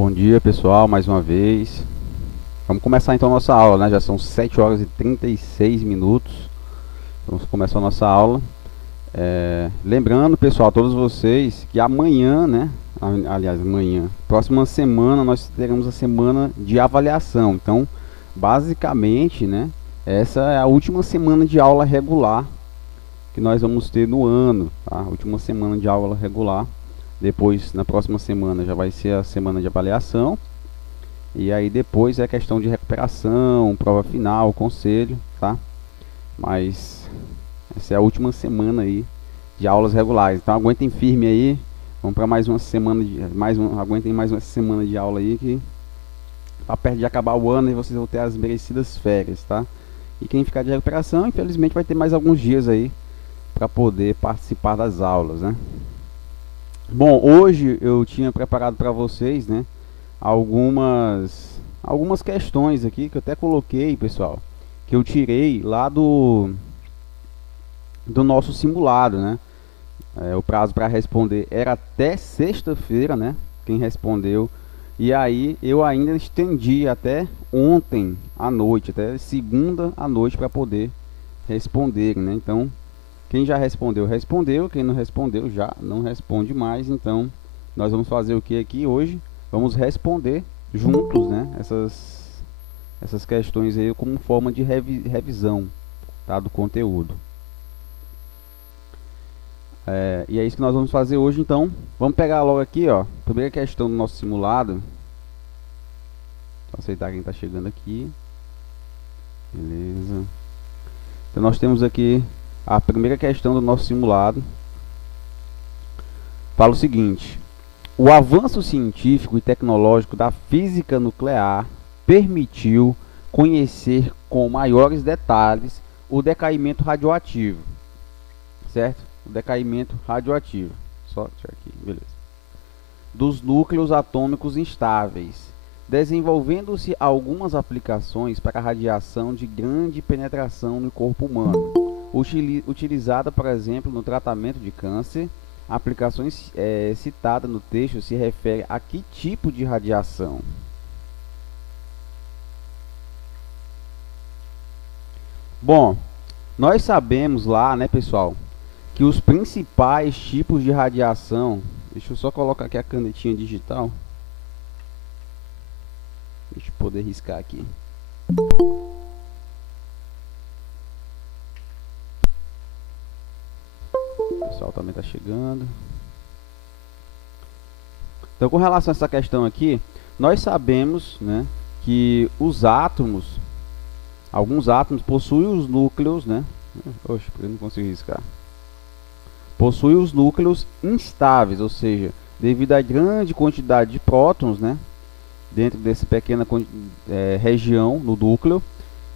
Bom dia, pessoal, mais uma vez. Vamos começar então a nossa aula, né? Já são 7 horas e 36 minutos. Vamos começar a nossa aula. Lembrando, pessoal, a todos vocês que amanhã, né? Aliás, amanhã, próxima semana, nós teremos a semana de avaliação. Então, basicamente, né? Essa é a última semana de aula regular que nós vamos ter no ano, tá? A última semana de aula regular. Depois, na próxima semana, já vai ser a semana de avaliação. E aí depois é questão de recuperação, prova final, conselho, tá? Mas essa é a última semana aí de aulas regulares. Então aguentem firme aí. Vamos para mais uma semana de aguentem mais uma semana de aula aí que tá perto de acabar o ano e vocês vão ter as merecidas férias, tá? E quem ficar de recuperação, infelizmente vai ter mais alguns dias aí para poder participar das aulas, né? Bom, hoje eu tinha preparado para vocês, né, algumas questões aqui que eu até coloquei, pessoal, que eu tirei lá do nosso simulado, né? O prazo para responder era até sexta-feira, né? Quem respondeu. E aí eu ainda estendi até ontem à noite, até segunda à noite para poder responder, né? Então, quem já respondeu, respondeu. Quem não respondeu, já não responde mais. Então, nós vamos fazer o que aqui hoje? Vamos responder juntos, né? Essas questões aí como forma de revisão, tá? Do conteúdo. E é isso que nós vamos fazer hoje, então. Vamos pegar logo aqui, ó. Primeira questão do nosso simulado. Vou aceitar quem está chegando aqui. Beleza. Então, nós temos aqui a primeira questão do nosso simulado. Fala o seguinte: o avanço científico e tecnológico da física nuclear permitiu conhecer com maiores detalhes o decaimento radioativo, certo? O decaimento radioativo, só tirar aqui, beleza, dos núcleos atômicos instáveis, desenvolvendo-se algumas aplicações para a radiação de grande penetração no corpo humano, utilizada, por exemplo, no tratamento de câncer. A aplicação citada no texto se refere a que tipo de radiação? Bom, nós sabemos lá, né, pessoal, que os principais tipos de radiação... Deixa eu só colocar aqui a canetinha digital. Deixa eu poder riscar aqui. O pessoal também está chegando. Então, com relação a essa questão aqui, nós sabemos, né, que os átomos, alguns átomos possuem os núcleos, né? Oxe, eu não consigo riscar. Possuem os núcleos instáveis, ou seja, devido à grande quantidade de prótons, né, dentro dessa pequena região no núcleo,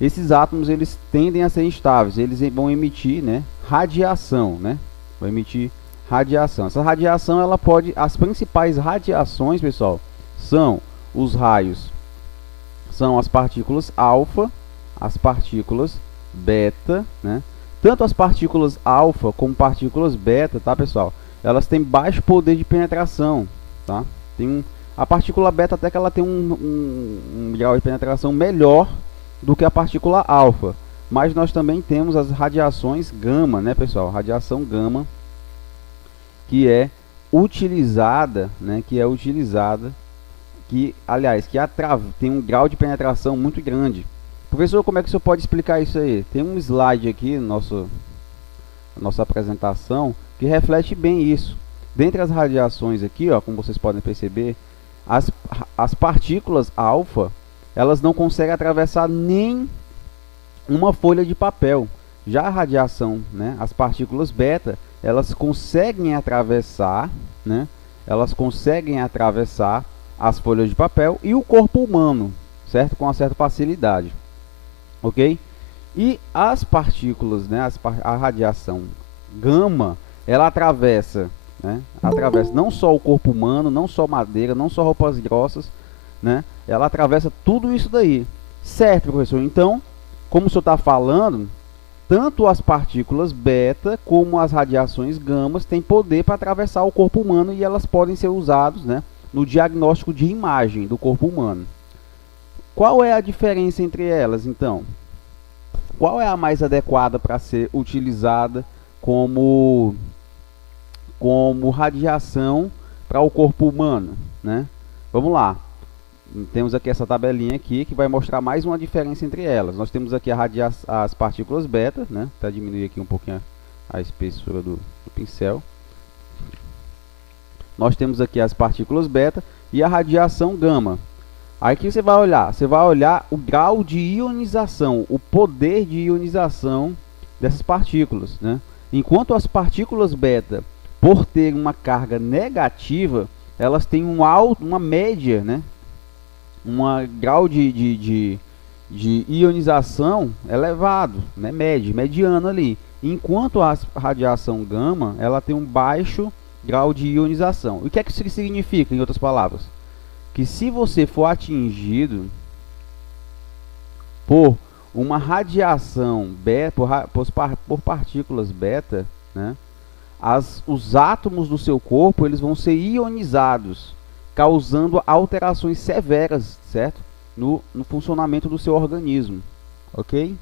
esses átomos eles tendem a ser instáveis. Eles vão emitir, né, radiação, né? Vai emitir radiação. Essa radiação, ela pode... As principais radiações, pessoal, são os raios, são as partículas alfa, as partículas beta, né? Tanto as partículas alfa como partículas beta, tá, pessoal? Elas têm baixo poder de penetração, tá? A partícula beta até que ela tem um grau de penetração melhor do que a partícula alfa. Mas nós também temos as radiações gama, né, pessoal? Radiação gama, que é utilizada, né, aliás, tem um grau de penetração muito grande. Professor, como é que o senhor pode explicar isso aí? Tem um slide aqui na nossa apresentação que reflete bem isso. Dentre as radiações aqui, ó, como vocês podem perceber, as partículas alfa, elas não conseguem atravessar nem uma folha de papel. Já a radiação, né, as partículas beta, elas conseguem atravessar, né, elas conseguem atravessar as folhas de papel e o corpo humano, certo? Com uma certa facilidade, ok? E as partículas, né, a radiação gama, ela atravessa, né, atravessa não só o corpo humano, não só madeira, não só roupas grossas, né, ela atravessa tudo isso daí, certo, professor? Então, como o senhor está falando, tanto as partículas beta como as radiações gamas têm poder para atravessar o corpo humano e elas podem ser usadas, né, no diagnóstico de imagem do corpo humano. Qual é a diferença entre elas, então? Qual é a mais adequada para ser utilizada como radiação para o corpo humano, né? Vamos lá. Temos aqui essa tabelinha aqui que vai mostrar mais uma diferença entre elas. Nós temos aqui as partículas beta, né? Para diminuir aqui um pouquinho a espessura do pincel. Nós temos aqui as partículas beta e a radiação gama. Aí que você vai olhar o grau de ionização, o poder de ionização dessas partículas, né? Enquanto as partículas beta, por ter uma carga negativa, elas têm uma média, né? Um grau de ionização elevado, né? Mediano ali. Enquanto a radiação gama, ela tem um baixo grau de ionização. O que é que isso significa, em outras palavras? Que se você for atingido por uma radiação beta, por partículas beta, né? Os átomos do seu corpo eles vão ser ionizados, causando alterações severas, certo? No funcionamento do seu organismo, ok?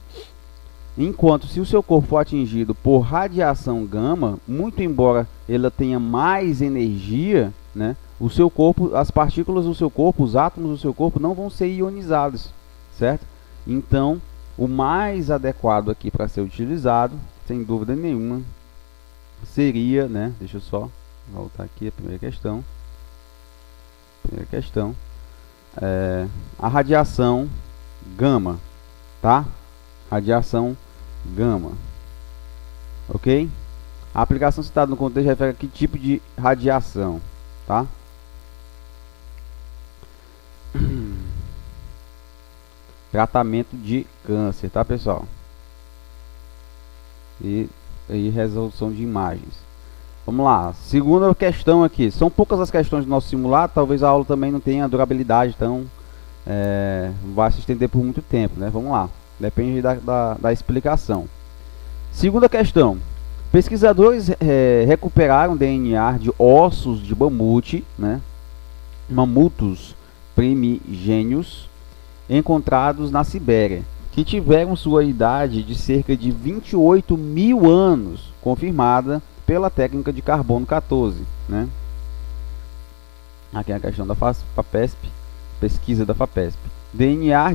Enquanto se o seu corpo for atingido por radiação gama, muito embora ela tenha mais energia, né? O seu corpo, as partículas do seu corpo, os átomos do seu corpo não vão ser ionizados, certo? Então, o mais adequado aqui para ser utilizado, sem dúvida nenhuma, seria, né? Deixa eu só voltar aqui a primeira questão. A radiação gama, tá? Radiação gama, ok? A aplicação citada no contexto refere a que tipo de radiação, tá? Tratamento de câncer, tá, pessoal? E resolução de imagens. Vamos lá, segunda questão aqui. São poucas as questões do nosso simulado, talvez a aula também não tenha durabilidade, então vai se estender por muito tempo, né? Vamos lá, depende da explicação. Segunda questão. Pesquisadores recuperaram DNA de ossos de mamute, né? Mamutos primigênios encontrados na Sibéria, que tiveram sua idade de cerca de 28 mil anos, confirmada pela técnica de carbono 14, né? Aqui é a questão da FAPESP, pesquisa da FAPESP. DNA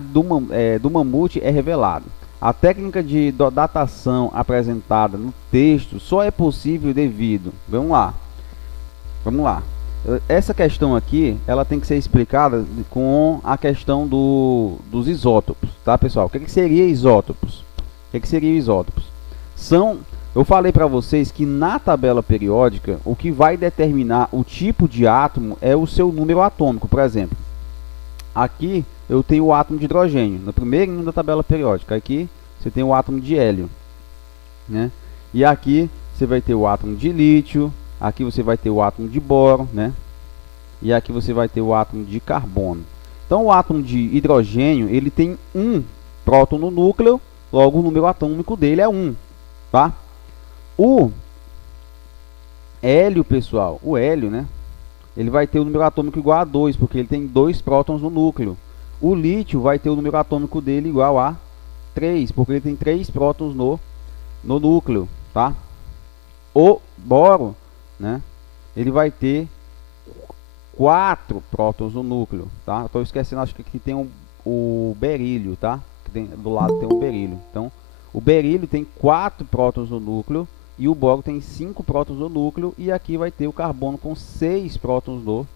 do mamute é revelado. A técnica de datação apresentada no texto só é possível devido... Vamos lá. Essa questão aqui, ela tem que ser explicada com a questão dos isótopos, tá, pessoal? O que seria isótopos? Eu falei para vocês que na tabela periódica, o que vai determinar o tipo de átomo é o seu número atômico. Por exemplo, aqui eu tenho o átomo de hidrogênio, no primeiro da tabela periódica. Aqui você tem o átomo de hélio, né? E aqui você vai ter o átomo de lítio, aqui você vai ter o átomo de boro, né? E aqui você vai ter o átomo de carbono. Então o átomo de hidrogênio, ele tem um próton no núcleo, logo o número atômico dele é 1, tá? O hélio, pessoal, né? Ele vai ter o número atômico igual a 2, porque ele tem 2 prótons no núcleo. O lítio vai ter o número atômico dele igual a 3, porque ele tem 3 prótons no núcleo, tá? O boro, né? Ele vai ter 4 prótons no núcleo, tá? Estou esquecendo, acho que aqui tem o berílio, tá? Do lado tem o berílio. Então, o berílio tem 4 prótons no núcleo e o boro tem 5 prótons no núcleo, e aqui vai ter o carbono com 6 prótons no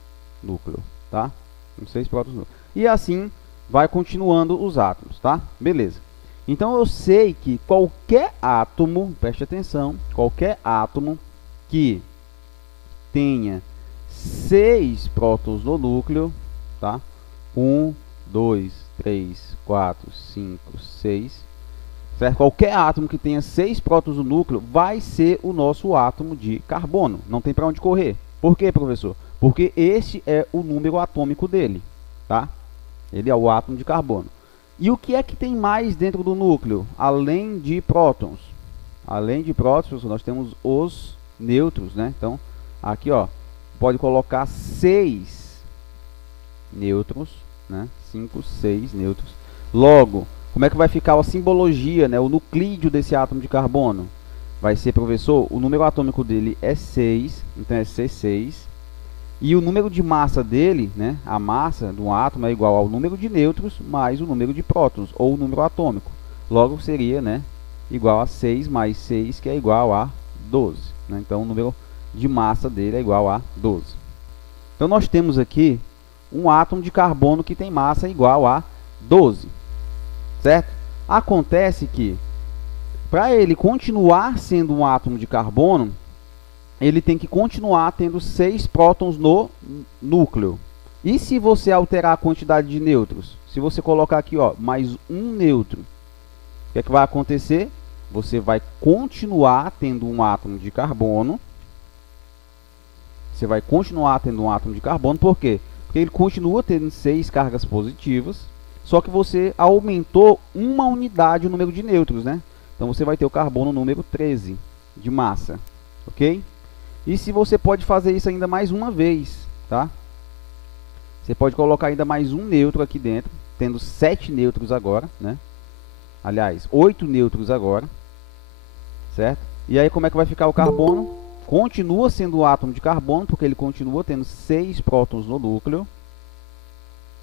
núcleo, tá? Com 6 prótons no núcleo. E assim vai continuando os átomos, tá? Beleza. Então eu sei que qualquer átomo, preste atenção, qualquer átomo que tenha 6 prótons no núcleo, tá? 1, 2, 3, 4, 5, 6, certo? Qualquer átomo que tenha 6 prótons no núcleo vai ser o nosso átomo de carbono. Não tem para onde correr. Por quê, professor? Porque este é o número atômico dele, tá? Ele é o átomo de carbono. E o que é que tem mais dentro do núcleo? Além de prótons. Além de prótons, professor, nós temos os nêutrons, né? Então, aqui, ó, pode colocar 6 nêutrons, né? 5, 6 nêutrons. Logo, como é que vai ficar a simbologia, né? O nuclídeo desse átomo de carbono? Vai ser, professor, o número atômico dele é 6, então é C6. E o número de massa dele, né? A massa de um átomo é igual ao número de nêutrons mais o número de prótons, ou o número atômico. Logo, seria, né, igual a 6 mais 6, que é igual a 12. Né? Então, o número de massa dele é igual a 12. Então, nós temos aqui um átomo de carbono que tem massa igual a 12. Certo? Acontece que, para ele continuar sendo um átomo de carbono, ele tem que continuar tendo 6 prótons no núcleo. E se você alterar a quantidade de nêutrons? Se você colocar aqui, ó, mais um nêutron, o que é que vai acontecer? Você vai continuar tendo um átomo de carbono. Você vai continuar tendo um átomo de carbono, por quê? Porque ele continua tendo 6 cargas positivas, só que você aumentou uma unidade o número de nêutrons, né? Então você vai ter o carbono número 13 de massa, ok? E se você pode fazer isso ainda mais uma vez, tá? Você pode colocar ainda mais um nêutron aqui dentro, tendo 7 nêutrons agora, né? Aliás, 8 nêutrons agora, certo? E aí como é que vai ficar o carbono? Continua sendo um átomo de carbono, porque ele continua tendo 6 prótons no núcleo,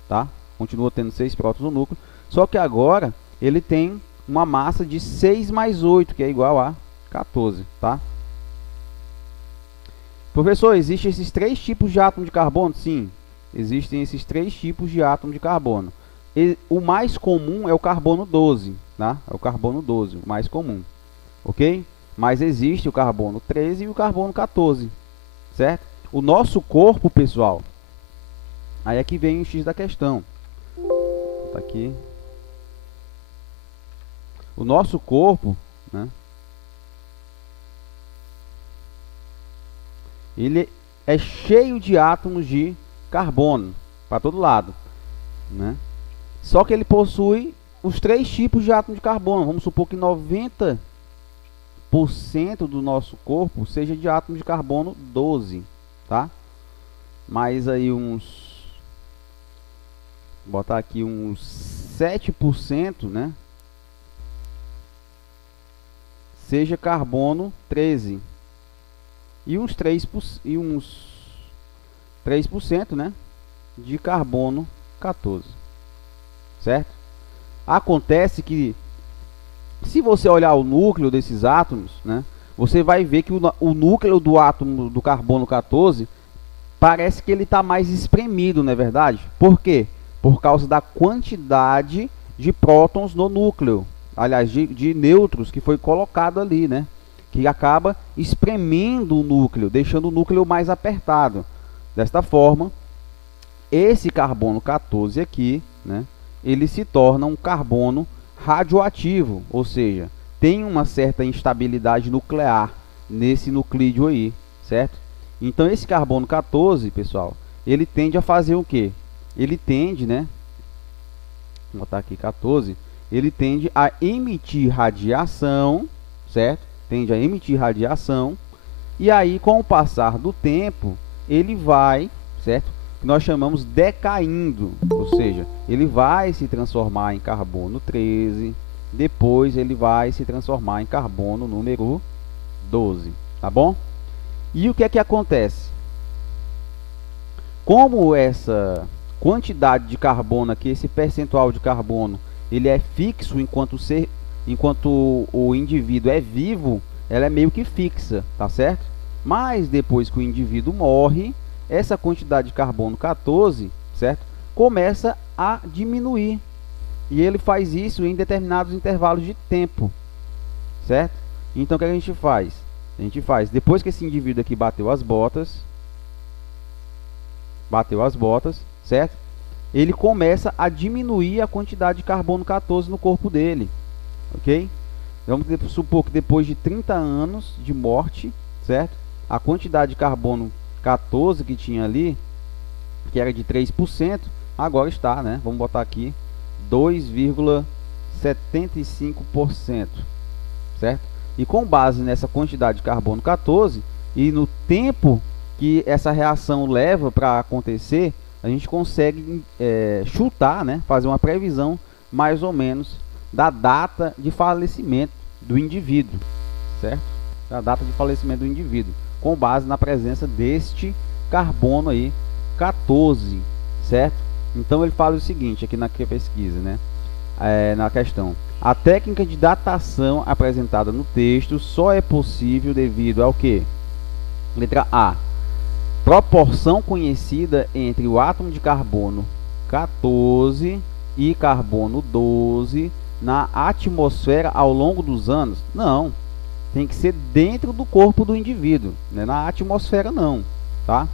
tá? Continua tendo 6 prótons no núcleo, só que agora ele tem uma massa de 6 mais 8, que é igual a 14, tá? Professor, existem esses 3 tipos de átomo de carbono? Sim, existem esses 3 tipos de átomo de carbono. E o mais comum é o carbono 12, tá? É o carbono 12, o mais comum, ok? Mas existe o carbono 13 e o carbono 14, certo? O nosso corpo, pessoal, aí aqui vem o X da questão. Tá aqui. O nosso corpo, né? Ele é cheio de átomos de carbono para todo lado, né? Só que ele possui os 3 tipos de átomo de carbono. Vamos supor que 90% do nosso corpo seja de átomo de carbono 12, tá? Mais aí botar aqui uns 7%, né? Seja carbono 13. E uns 3%, né, de carbono 14, certo? Acontece que, se você olhar o núcleo desses átomos, né, você vai ver que o núcleo do átomo do carbono 14 parece que ele está mais espremido, não é verdade? Por quê? Por causa da quantidade de prótons no núcleo, aliás, de nêutrons que foi colocado ali, né? Que acaba espremendo o núcleo, deixando o núcleo mais apertado. Desta forma, esse carbono 14 aqui, né, ele se torna um carbono radioativo, ou seja, tem uma certa instabilidade nuclear nesse nuclídeo aí, certo? Então esse carbono 14, pessoal, ele tende a fazer o quê? Ele tende, né, vou botar aqui 14, ele tende a emitir radiação, certo? Tende a emitir radiação, e aí com o passar do tempo ele vai, certo? Que nós chamamos decaindo, ou seja, ele vai se transformar em carbono 13, depois ele vai se transformar em carbono número 12, tá bom? E o que é que acontece? Como essa quantidade de carbono aqui, esse percentual de carbono, ele é fixo enquanto o indivíduo é vivo, ela é meio que fixa, tá certo? Mas depois que o indivíduo morre, essa quantidade de carbono 14, certo? Começa a diminuir. E ele faz isso em determinados intervalos de tempo, certo? Então o que a gente faz? A gente faz, depois que esse indivíduo aqui bateu as botas, certo? Ele começa a diminuir a quantidade de carbono 14 no corpo dele, ok? Vamos supor que depois de 30 anos de morte, certo? A quantidade de carbono 14 que tinha ali, que era de 3%, agora está, né? Vamos botar aqui 2,75%, certo? E com base nessa quantidade de carbono 14 e no tempo que essa reação leva para acontecer, a gente consegue chutar, né, fazer uma previsão mais ou menos da data de falecimento do indivíduo, certo? Da data de falecimento do indivíduo, com base na presença deste carbono aí 14, certo? Então ele fala o seguinte aqui na pesquisa, né? Na questão: a técnica de datação apresentada no texto só é possível devido ao que? Letra A: proporção conhecida entre o átomo de carbono 14 e carbono 12 na atmosfera ao longo dos anos. Não, tem que ser dentro do corpo do indivíduo, né? Na atmosfera não, tá?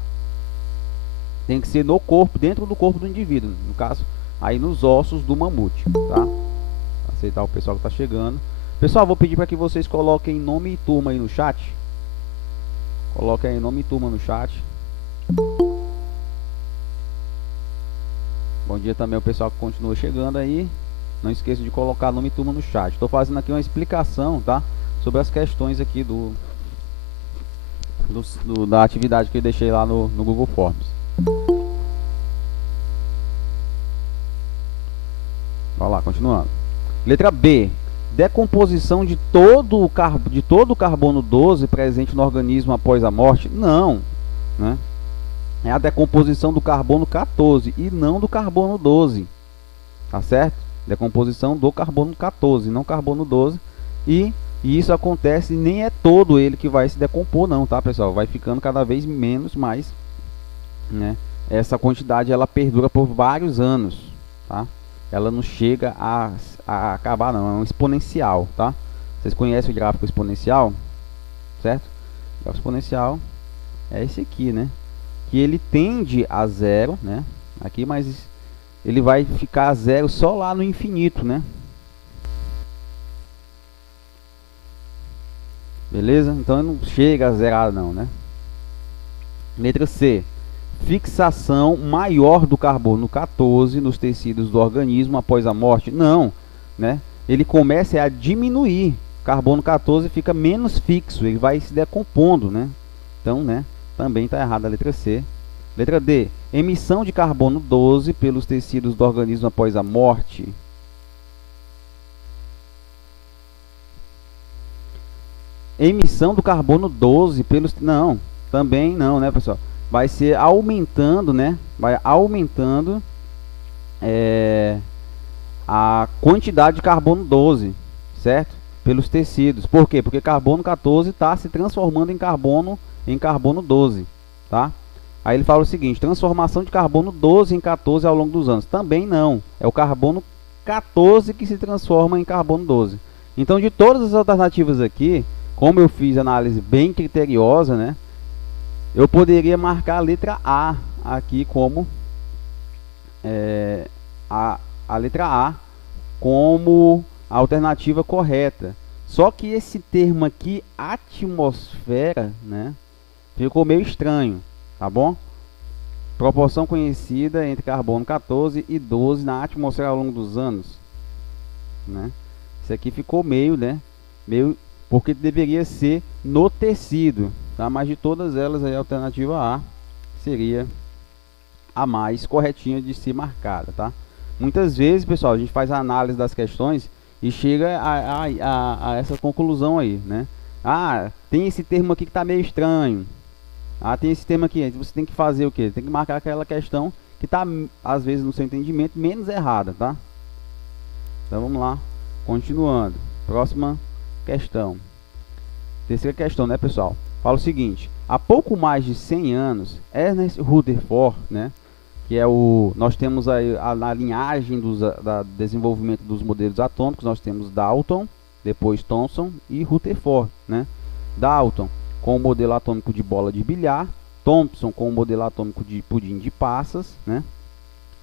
Tem que ser no corpo, dentro do corpo do indivíduo, no caso, aí nos ossos do mamute, tá? Aceitar o pessoal que está chegando. Pessoal, vou pedir para que vocês coloquem nome e turma aí no chat. Coloquem aí nome e turma no chat. Bom dia também ao pessoal que continua chegando aí. Não esqueça de colocar nome e turma no chat. Estou fazendo aqui uma explicação, tá? Sobre as questões aqui da atividade que eu deixei lá no Google Forms. Vai lá, continuando. Letra B: decomposição de todo o carbono 12 presente no organismo após a morte. Não, né? É a decomposição do carbono 14 e não do carbono 12, tá certo? Decomposição do carbono 14, não carbono 12. E isso acontece, nem é todo ele que vai se decompor não, tá, pessoal? Vai ficando cada vez menos, mas, né, essa quantidade ela perdura por vários anos, tá? Ela não chega a acabar não, é um exponencial, tá? Vocês conhecem o gráfico exponencial, certo? O gráfico exponencial é esse aqui, né? Que ele tende a zero, né? Aqui, mas ele vai ficar a zero só lá no infinito, né? Beleza? Então ele não chega a zerar não, né? Letra C: fixação maior do carbono 14 nos tecidos do organismo após a morte. Não, né? Ele começa a diminuir. O carbono 14 fica menos fixo, ele vai se decompondo, né? Então, né, também está errada a letra C. Letra D: emissão de carbono 12 pelos tecidos do organismo após a morte. Emissão do carbono 12 pelos... Não, também não, né, pessoal? Vai ser aumentando, né? Vai aumentando a quantidade de carbono 12, certo? Pelos tecidos. Por quê? Porque carbono 14 está se transformando em carbono 12, tá? Aí ele fala o seguinte: transformação de carbono 12 em 14 ao longo dos anos. Também não. É o carbono 14 que se transforma em carbono 12. Então, de todas as alternativas aqui, como eu fiz análise bem criteriosa, né? Eu poderia marcar a letra A aqui como a letra A como a alternativa correta. Só que esse termo aqui, atmosfera, né, ficou meio estranho, tá bom? Proporção conhecida entre carbono 14 e 12 na atmosfera ao longo dos anos, né? Isso aqui ficou meio, né, porque deveria ser no tecido, tá? Mas de todas elas, a alternativa A seria a mais corretinha de ser marcada, tá? Muitas vezes, pessoal, a gente faz a análise das questões e chega a essa conclusão aí, né? Ah, tem esse termo aqui que está meio estranho. Ah, tem esse termo aqui. Você tem que fazer o quê? Tem que marcar aquela questão que está, às vezes, no seu entendimento, menos errada, tá? Então, vamos lá. Continuando. Próxima questão. Terceira questão, né, pessoal? Fala o seguinte: há pouco mais de 100 anos, Ernest Rutherford, né, que é nós temos aí na linhagem do desenvolvimento dos modelos atômicos, nós temos Dalton, depois Thomson e Rutherford, né? Dalton com o modelo atômico de bola de bilhar, Thomson com o modelo atômico de pudim de passas, né?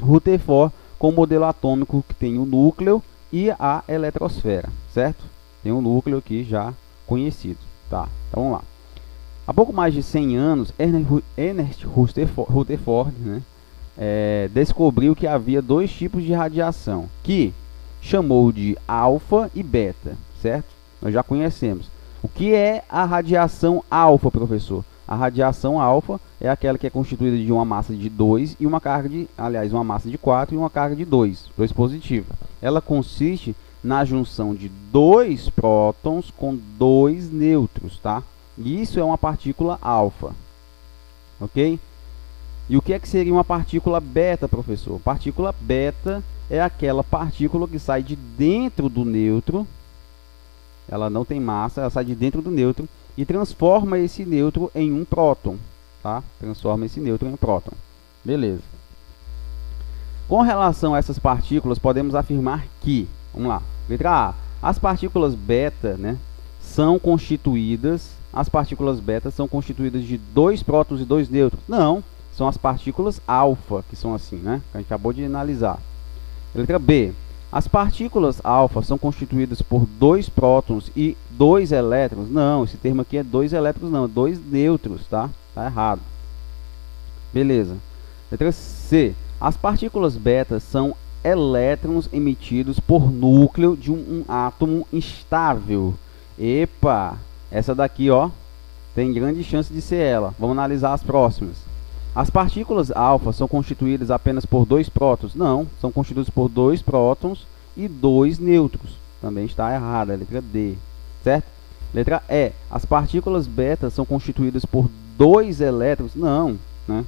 Rutherford com o modelo atômico que tem o núcleo e a eletrosfera, certo? Tem um núcleo aqui já conhecido, tá? Então vamos lá. Há pouco mais de 100 anos, Ernest Rutherford, né, descobriu que havia dois tipos de radiação, que chamou de alfa e beta, certo? Nós já conhecemos. O que é a radiação alfa, professor? A radiação alfa é aquela que é constituída de uma massa de 2 e uma carga de, aliás, uma massa de 4 e uma carga de 2 positivos. Ela consiste na junção de 2 prótons com 2 nêutrons, tá? Isso é uma partícula alfa, ok? E o que é que seria uma partícula beta, professor? Partícula beta é aquela partícula que sai de dentro do nêutron, ela não tem massa, ela sai de dentro do nêutron e transforma esse nêutron em um próton, tá? Transforma esse nêutron em um próton. Beleza. Com relação a essas partículas, podemos afirmar que, vamos lá, letra A, as partículas beta, né, são constituídas de 2 prótons e 2 nêutrons. Não, são as partículas alfa, que são assim, né, que a gente acabou de analisar. Letra B, as partículas alfa são constituídas por 2 prótons e 2 elétrons. Não, esse termo aqui é 2 elétrons, não, é 2 nêutrons, tá? Tá errado. Beleza. Letra C, as partículas beta são elétrons emitidos por núcleo de um átomo instável. Epa, essa daqui, ó, tem grande chance de ser ela. Vamos analisar as próximas. As partículas alfa são constituídas apenas por 2 prótons? Não, são constituídas por 2 prótons e 2 nêutrons. Também está errada, letra D, certo? Letra E, as partículas beta são constituídas por 2 elétrons? Não, né?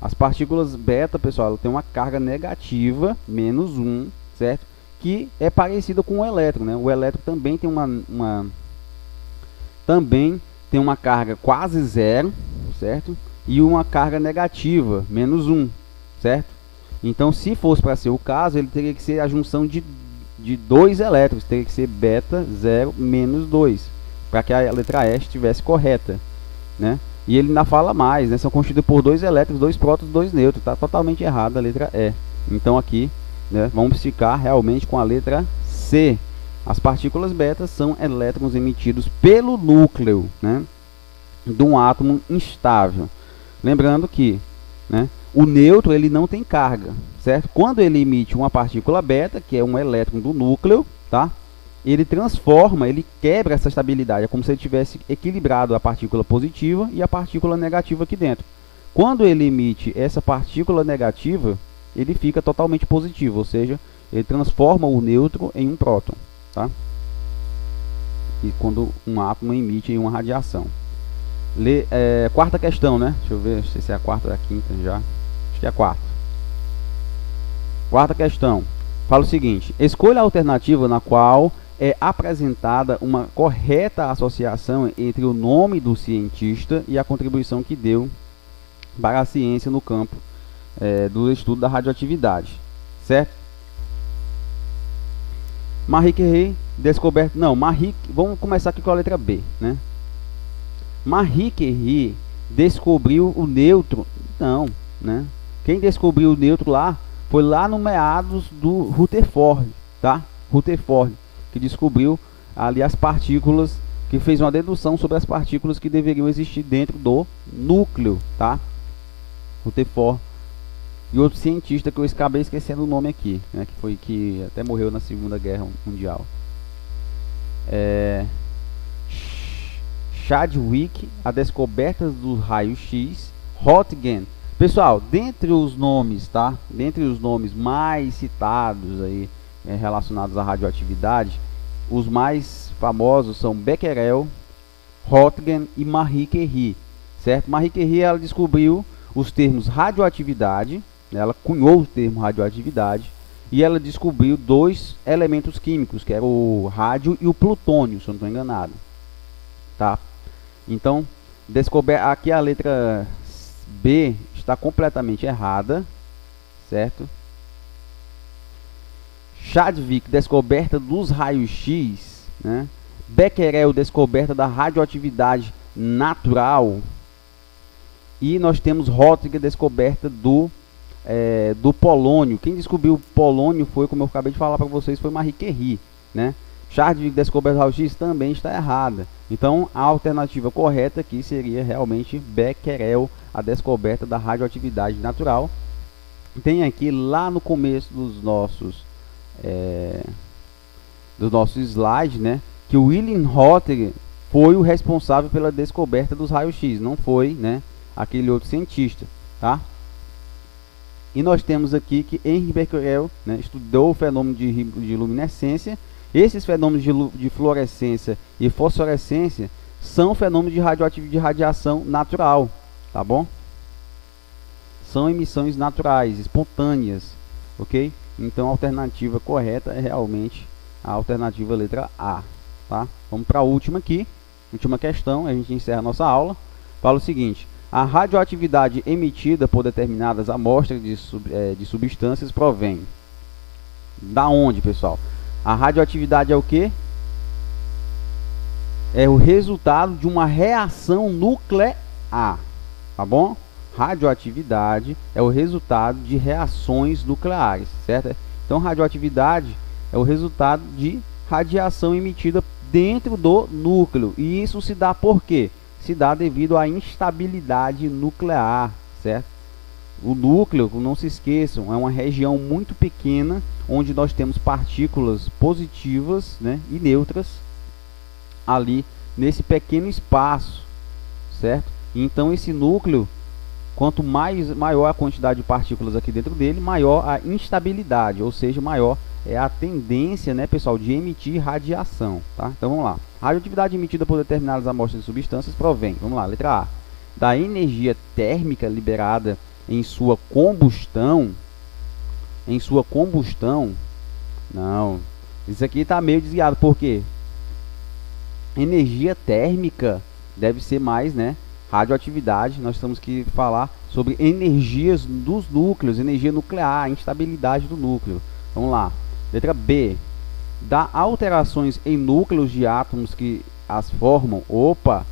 As partículas beta, pessoal, ela tem uma carga negativa, menos 1, certo? Que é parecida com o elétron, né? O elétron também tem uma carga quase zero, certo? E uma carga negativa, menos 1, certo? Então, se fosse para ser o caso, ele teria que ser a junção de 2 elétrons, teria que ser beta 0 menos 2, para que a letra E estivesse correta, né? E ele ainda fala mais, né? São constituídos por 2 elétrons, 2 prótons, 2 nêutrons. Está totalmente errada a letra E. Então aqui, né, vamos ficar realmente com a letra C. As partículas beta são elétrons emitidos pelo núcleo, né, de um átomo instável. Lembrando que, né, o nêutron ele não tem carga, certo? Quando ele emite uma partícula beta, que é um elétron do núcleo, tá? Ele transforma, ele quebra essa estabilidade, é como se ele tivesse equilibrado a partícula positiva e a partícula negativa aqui dentro. Quando ele emite essa partícula negativa, ele fica totalmente positivo, ou seja, ele transforma o nêutron em um próton, tá? E quando um átomo emite uma radiação. Quarta questão, né? Deixa eu ver, não sei se é a quarta ou a quinta já. Acho que é a quarta. Quarta questão. Fala o seguinte: escolha a alternativa na qual é apresentada uma correta associação entre o nome do cientista e a contribuição que deu para a ciência no campo do estudo da radioatividade, certo? Marie Curie descoberto, não, vamos começar aqui com a letra B, né? Marie Curie descobriu o nêutron, não, né? Quem descobriu o nêutron lá foi lá no meados do Rutherford, tá? Rutherford, que descobriu ali as partículas, que fez uma dedução sobre as partículas que deveriam existir dentro do núcleo, tá? Rutherford. E outro cientista que eu acabei esquecendo o nome aqui, né, que até morreu na Segunda Guerra Mundial. Chadwick, a descoberta dos raios-x, Röntgen. Pessoal, dentre os nomes, tá? Dentre os nomes mais citados aí, relacionados à radioatividade, os mais famosos são Becquerel, Röntgen e Marie Curie, certo? Marie Curie, ela descobriu os termos radioatividade, ela cunhou o termo radioatividade, e ela descobriu 2 elementos químicos, que eram o rádio e o plutônio, se eu não estou enganado, tá? Então, aqui a letra B está completamente errada, certo? Chadwick, descoberta dos raios-x, né? Becquerel, descoberta da radioatividade natural. E nós temos Röntgen, descoberta do polônio. Quem descobriu o polônio foi, como eu acabei de falar para vocês, foi Marie Curie, né? Chadwick, descoberta do raio-x, também está errada. Então, a alternativa correta aqui seria realmente Becquerel, a descoberta da radioatividade natural. Tem aqui lá no começo dos nossos slides, né, que o William Röntgen, foi o responsável pela descoberta dos raios-x, não foi, né, aquele outro cientista, tá? E nós temos aqui que Henri Becquerel, né, estudou o fenômeno de luminescência. Esses fenômenos de fluorescência e fosforescência são fenômenos de radiação natural, tá bom? São emissões naturais, espontâneas, ok? Então a alternativa correta é realmente a alternativa letra A, tá? Vamos para a última aqui, última questão, a gente encerra a nossa aula. Fala o seguinte: a radioatividade emitida por determinadas amostras de substâncias provém da onde, pessoal? A radioatividade é o quê? É o resultado de uma reação nuclear, tá bom? Radioatividade é o resultado de reações nucleares, certo? Então, radioatividade é o resultado de radiação emitida dentro do núcleo. E isso se dá por quê? Se dá devido à instabilidade nuclear, certo? O núcleo, não se esqueçam, é uma região muito pequena onde nós temos partículas positivas, né, e neutras ali nesse pequeno espaço, certo? Então esse núcleo, quanto maior a quantidade de partículas aqui dentro dele, maior a instabilidade, ou seja, maior é a tendência, né, pessoal, de emitir radiação, tá? Então vamos lá. A radioatividade emitida por determinadas amostras de substâncias provém, vamos lá, letra A, da energia térmica liberada em sua combustão. Não, isso aqui está meio desviado, por quê? Energia térmica deve ser mais, né, radioatividade. Nós temos que falar sobre energias dos núcleos, energia nuclear, instabilidade do núcleo. Vamos lá, letra B, dá alterações em núcleos de átomos que as formam. Opa,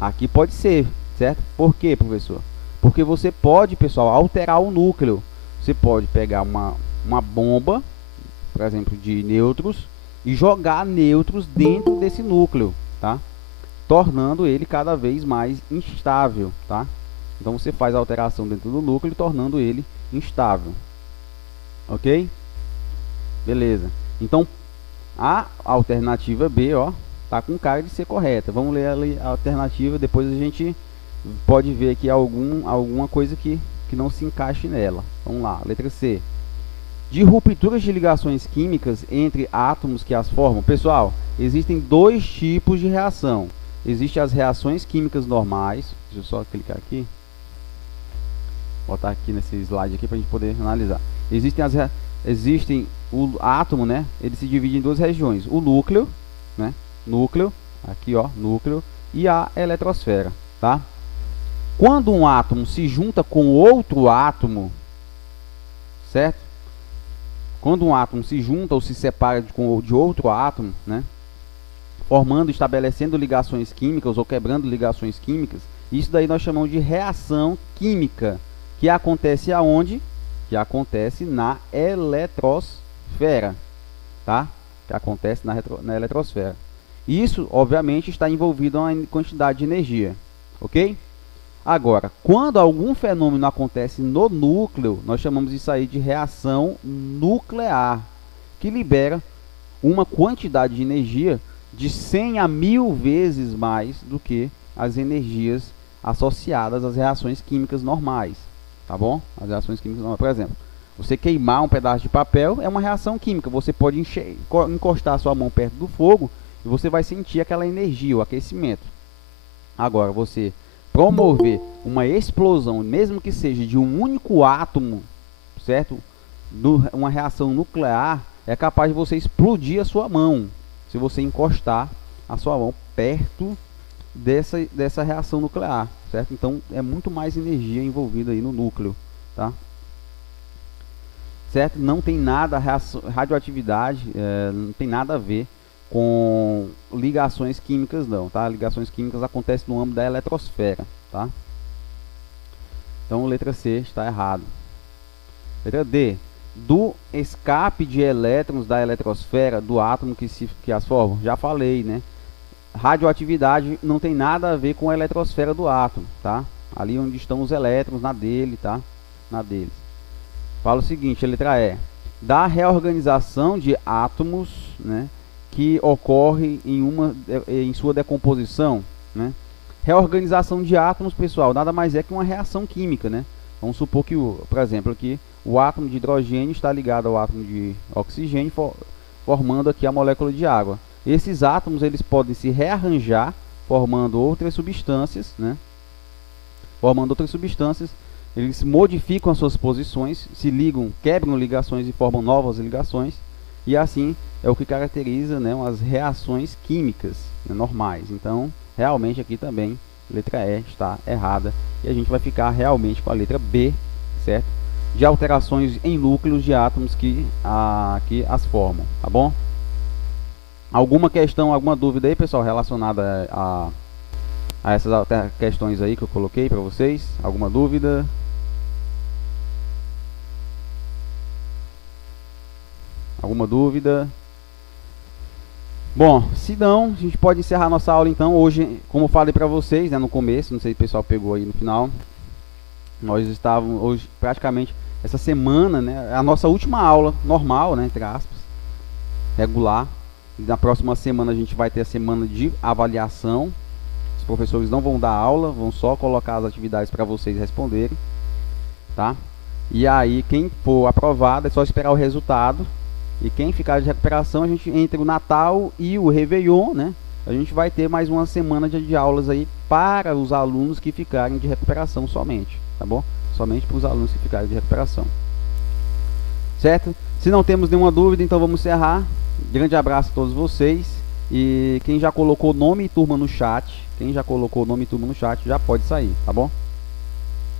aqui pode ser, certo? Por quê, professor? Porque você pode, pessoal, alterar o núcleo. Você pode pegar uma bomba, por exemplo, de nêutrons, e jogar nêutrons dentro desse núcleo, tá? Tornando ele cada vez mais instável, tá? Então você faz a alteração dentro do núcleo, tornando ele instável. Ok? Beleza. Então a alternativa B, ó, tá com cara de ser correta. Vamos ler ali a alternativa, depois a gente pode ver aqui alguma coisa que não se encaixe nela. Vamos lá, letra C. De rupturas de ligações químicas entre átomos que as formam. Pessoal, existem dois tipos de reação. Existem as reações químicas normais. Deixa eu só clicar aqui. Botar aqui nesse slide aqui para a gente poder analisar. Existem o átomo, né? Ele se divide em duas regiões. O núcleo, né? Núcleo, aqui ó, núcleo, e a eletrosfera, tá? Quando um átomo se junta com outro átomo, certo? Quando um átomo se junta ou se separa de outro átomo, né, formando, estabelecendo ligações químicas ou quebrando ligações químicas, isso daí nós chamamos de reação química, que acontece aonde? Que acontece na eletrosfera, tá? Que acontece na eletrosfera. Isso, obviamente, está envolvido em uma quantidade de energia, ok? Agora, quando algum fenômeno acontece no núcleo, nós chamamos isso aí de reação nuclear, que libera uma quantidade de energia de 100 a 1000 vezes mais do que as energias associadas às reações químicas normais, tá bom? As reações químicas normais, por exemplo, você queimar um pedaço de papel é uma reação química. Você pode encostar a sua mão perto do fogo e você vai sentir aquela energia, o aquecimento. Agora, você promover uma explosão, mesmo que seja de um único átomo, certo? Uma reação nuclear, é capaz de você explodir a sua mão, se você encostar a sua mão perto dessa reação nuclear, certo? Então, é muito mais energia envolvida aí no núcleo, tá? Certo? Não tem nada, radioatividade, não tem nada a ver com ligações químicas não, tá? Ligações químicas acontecem no âmbito da eletrosfera, tá? Então, letra C está errado. Letra D. Do escape de elétrons da eletrosfera do átomo que as formam. Já falei, né? Radioatividade não tem nada a ver com a eletrosfera do átomo, tá? Ali onde estão os elétrons, na dele, tá? Na deles. Fala o seguinte, a letra E. Da reorganização de átomos, né, que ocorre em sua decomposição, né? Reorganização de átomos, pessoal, nada mais é que uma reação química, né? Vamos supor que, por exemplo, aqui o átomo de hidrogênio está ligado ao átomo de oxigênio, formando aqui a molécula de água. Esses átomos eles podem se rearranjar, formando outras substâncias, né? Formando outras substâncias, eles modificam as suas posições, se ligam, quebram ligações e formam novas ligações, e assim é o que caracteriza, né, as reações químicas, né, normais. Então, realmente aqui também, letra E está errada, e a gente vai ficar realmente com a letra B, certo? De alterações em núcleos de átomos que as formam, tá bom? Alguma questão, alguma dúvida aí, pessoal, relacionada a essas questões aí que eu coloquei para vocês? Alguma dúvida? Alguma dúvida? Bom, se não, a gente pode encerrar nossa aula então. Hoje, como eu falei para vocês, né, no começo, não sei se o pessoal pegou aí no final, nós estávamos hoje praticamente essa semana, né, a nossa última aula normal, né, entre aspas, regular. E na próxima semana a gente vai ter a semana de avaliação. Os professores não vão dar aula, vão só colocar as atividades para vocês responderem, tá? E aí quem for aprovado é só esperar o resultado. E quem ficar de recuperação, a gente entre o Natal e o Réveillon, né? A gente vai ter mais uma semana de aulas aí para os alunos que ficarem de recuperação somente, tá bom? Somente para os alunos que ficarem de recuperação. Certo? Se não temos nenhuma dúvida, então vamos encerrar. Grande abraço a todos vocês. E quem já colocou nome e turma no chat, já pode sair, tá bom?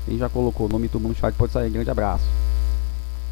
Quem já colocou nome e turma no chat pode sair. Grande abraço.